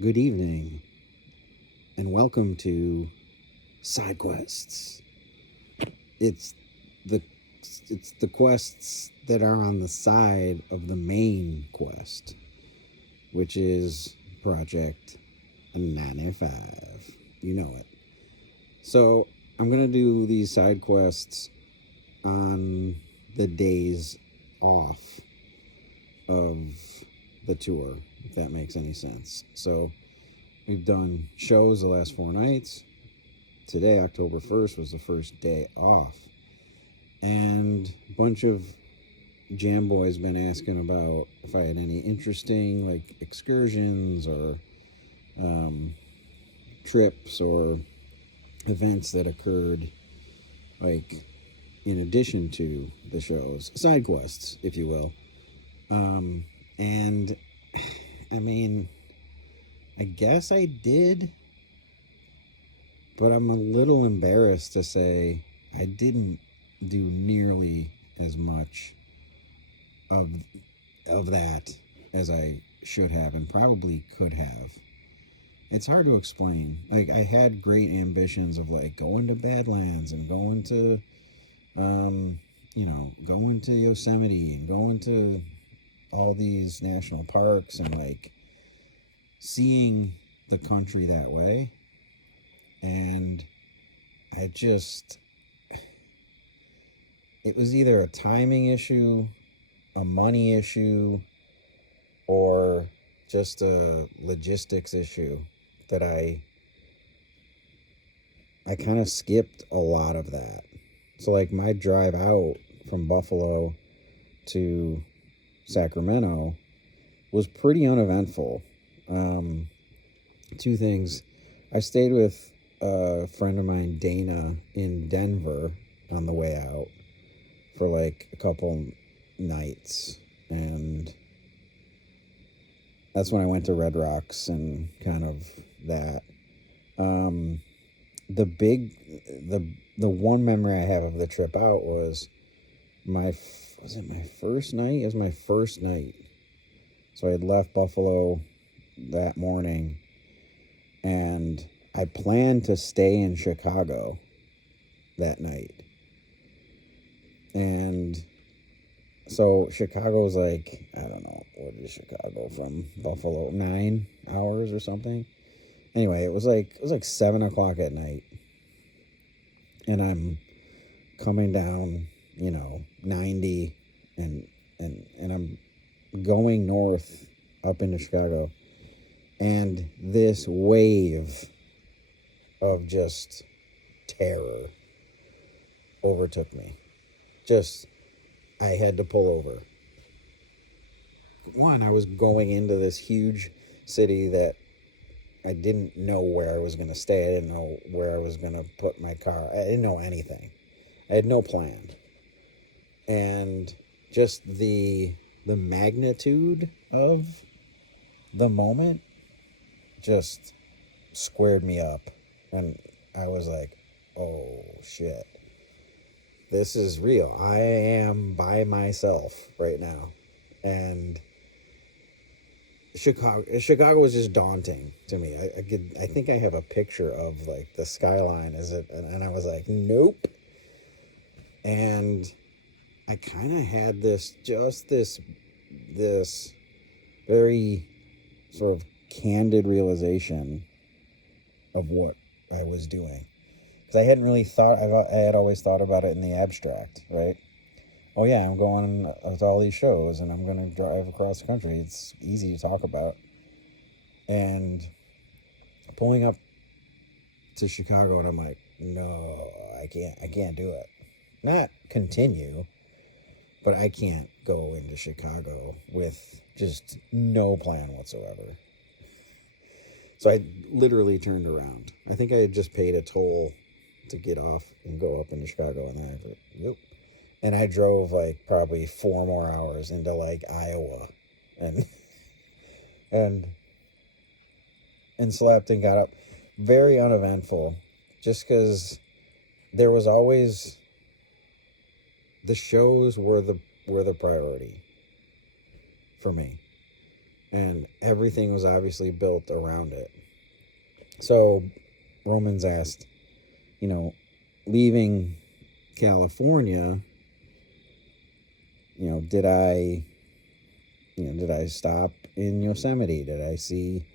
Good evening, and welcome to Side Quests. It's the it's the quests that are on the side of the main quest, which is Project 95. You know it. So I'm gonna do these side quests on the days off of the tour, if that makes any sense. So we've done shows the last 4 nights. Today, October 1st, was the first day off. And a bunch of jam boys been asking about if I had any interesting like excursions or trips or events that occurred like in addition to the shows, side quests, if you will. And I mean, I guess I did, but I'm a little embarrassed to say I didn't do nearly as much of that as I should have and probably could have. It's hard to explain. Like, I had great ambitions of like going to Badlands and going to going to Yosemite and going to all these national parks and like seeing the country that way. And it was either a timing issue, a money issue, or just a logistics issue that I kind of skipped a lot of that. So like my drive out from Buffalo to Sacramento was pretty uneventful. Two things. I stayed with a friend of mine, Dana, in Denver on the way out for like a couple nights. And that's when I went to Red Rocks and kind of that. The one memory I have of the trip out was my first night? It was my first night. So I had left Buffalo that morning, and I planned to stay in Chicago that night. And so Chicago was like, I don't know, what is Chicago from Buffalo? 9 hours or something. Anyway, it was like 7 o'clock at night. And I'm coming down, 90 and I'm going north up into Chicago. And this wave of just terror overtook me. I had to pull over. One, I was going into this huge city that I didn't know where I was going to stay. I didn't know where I was going to put my car. I didn't know anything. I had no plan. And just the magnitude of the moment just squared me up. And I was like, oh, shit. This is real. I am by myself right now. And Chicago was just daunting to me. I think I have a picture of like the skyline and I was like, nope. And I kind of had this very sort of candid realization of what I was doing. Because I hadn't really I had always thought about it in the abstract, right? Oh yeah, I'm going to all these shows and I'm going to drive across the country. It's easy to talk about. And pulling up to Chicago, and I'm like, no, I can't do it. Not continue, but I can't go into Chicago with just no plan whatsoever. So I literally turned around. I think I had just paid a toll to get off and go up into Chicago, and then I thought, nope. And I drove like probably 4 more hours into like Iowa and slept and got up. Very uneventful, just because there was always, the shows were the priority for me. and everything was obviously built around it. So Romans asked, leaving California, did I stop in Yosemite? Did I see,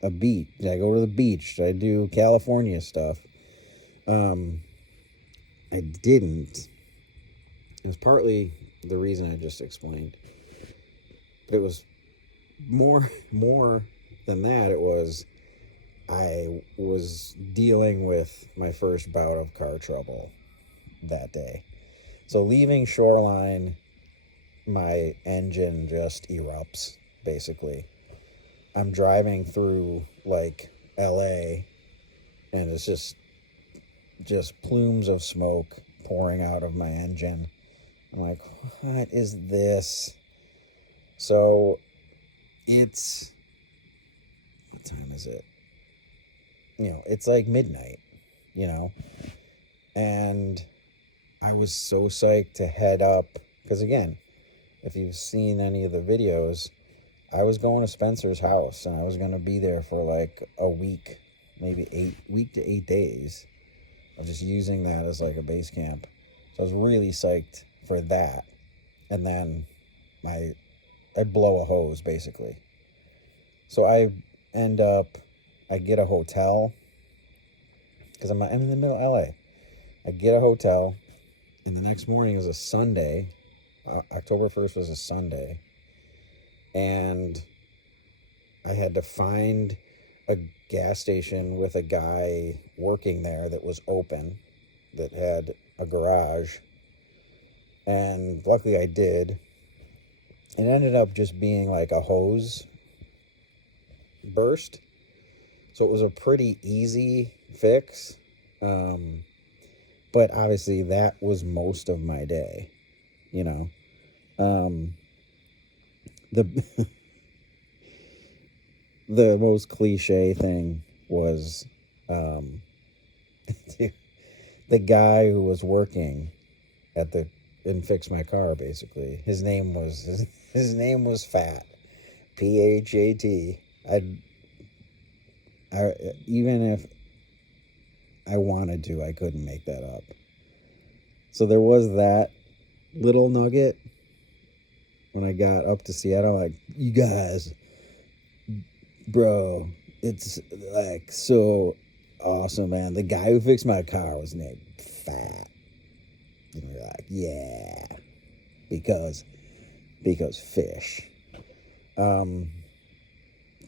a beach? Did I go to the beach? Did I do California stuff? I didn't. It was partly the reason I just explained, but it was more than that. It was I was dealing with my first bout of car trouble that day. So leaving Shoreline, my engine just erupts, basically. I'm driving through like LA, and it's just plumes of smoke pouring out of my engine. I'm like, what is this? So it's, what time is it? It's like midnight, and I was so psyched to head up, because again, if you've seen any of the videos, I was going to Spencer's house, and I was going to be there for like a week, maybe 8 days of just using that as like a base camp. So I was really psyched for that. And then I blow a hose, basically. So I get a hotel, because I'm in the middle of LA. I get a hotel, and the next morning was a Sunday. October 1st was a Sunday. And I had to find a gas station with a guy working there that was open, that had a garage. And luckily I did. It ended up just being like a hose burst. So it was a pretty easy fix. But obviously that was most of my day, the the most cliche thing was the guy who was working and fixed my car, basically. His name was Fat, P-H-A-T. I even if I wanted to, I couldn't make that up. So there was that little nugget when I got up to Seattle. Like, you guys, bro, it's like so awesome, man. The guy who fixed my car was named Fat. And we're like, yeah, because fish.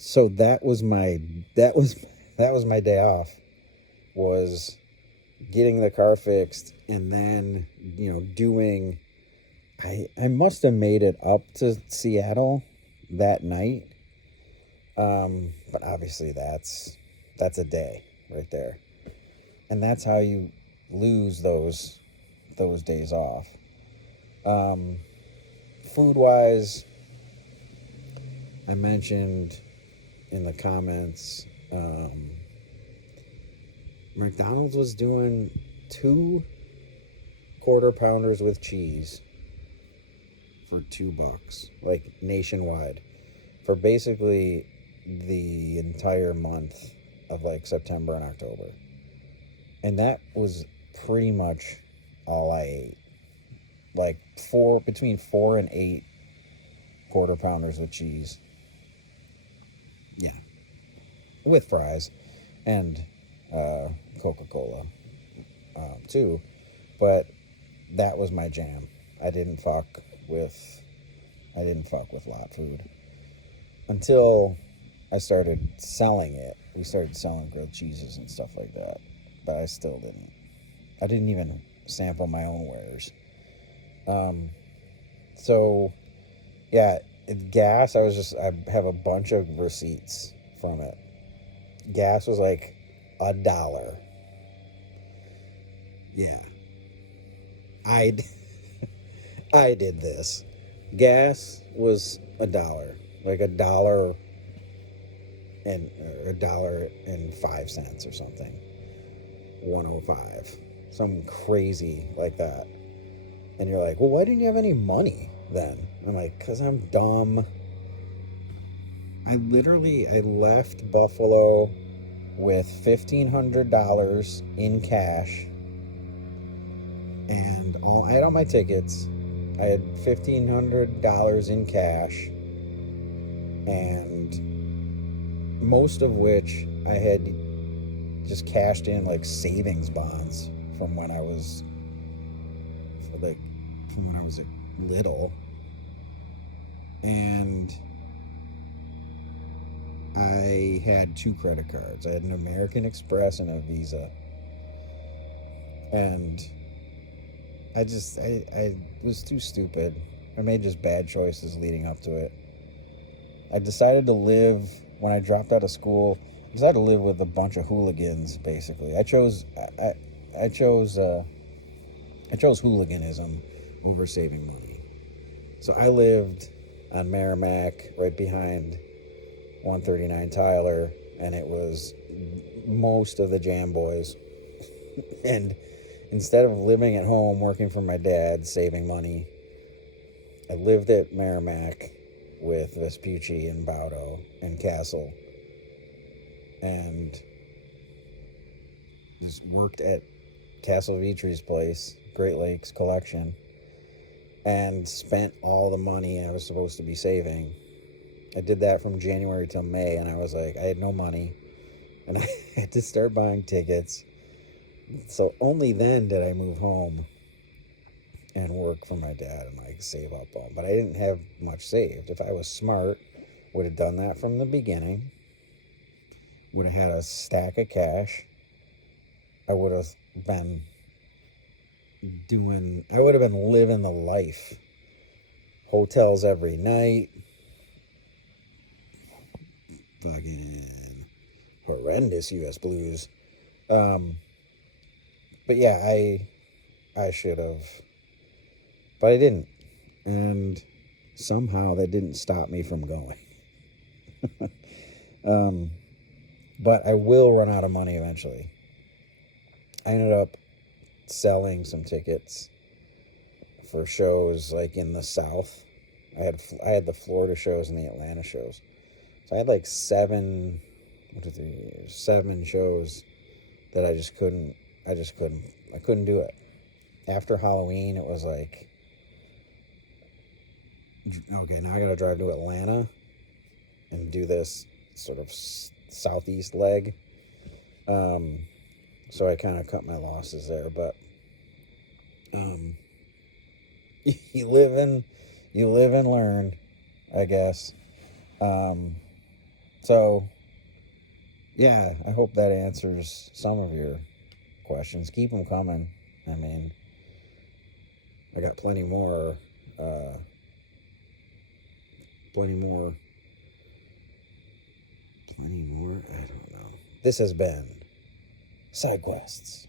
So that was my day off, was getting the car fixed, and then doing. I must have made it up to Seattle that night, but obviously that's a day right there, and that's how you lose those days off. Food wise, I mentioned in the comments, McDonald's was doing 2 quarter pounders with cheese for $2, like nationwide, for basically the entire month of like September and October. And that was pretty much all I ate. Like between 4 and 8 quarter pounders with cheese. Yeah. With fries and Coca-Cola too. But that was my jam. I didn't fuck with lot food until I started selling it. We started selling grilled cheeses and stuff like that, but I still didn't. I didn't even sample my own wares. So yeah, gas. I have a bunch of receipts from it. Gas was like $1. Yeah, I did this. Gas was $1, like $1 and $1.05 or something. 105, something crazy like that. And you're like, well, why didn't you have any money then? I'm like, because I'm dumb. I left Buffalo with $1,500 in cash, and I had all my tickets. I had $1,500 in cash, and most of which I had just cashed in like savings bonds from when I was little, and I had 2 credit cards. I had an American Express and a Visa, and I was too stupid. I made just bad choices leading up to it. I decided to live when I dropped out of school. I decided to live with a bunch of hooligans. Basically, I chose hooliganism over saving money. So I lived on Merrimack, right behind 139 Tyler, and it was most of the jam boys. And instead of living at home, working for my dad, saving money, I lived at Merrimack with Vespucci and Baudo and Castle, and just worked at Castle Vitri's place, Great Lakes Collection, and spent all the money I was supposed to be saving. I did that from January till May, and I was like, I had no money, and I had to start buying tickets. So only then did I move home and work for my dad and like save up all. But I didn't have much saved. If I was smart, would have done that from the beginning. Would have had a stack of cash. I would have been living the life. Hotels every night. Fucking horrendous US Blues. But yeah, I should have, but I didn't, and somehow that didn't stop me from going. But I will run out of money eventually. I ended up selling some tickets for shows like in the South. I had the Florida shows and the Atlanta shows, so I had like 7 shows that I couldn't do it. After Halloween, it was like, okay, now I gotta drive to Atlanta and do this sort of southeast leg. So I kind of cut my losses there, but you live and learn, I guess. So yeah, I hope that answers some of your questions. Keep them coming. I mean, I got plenty more. I don't know. This has been Side Quests.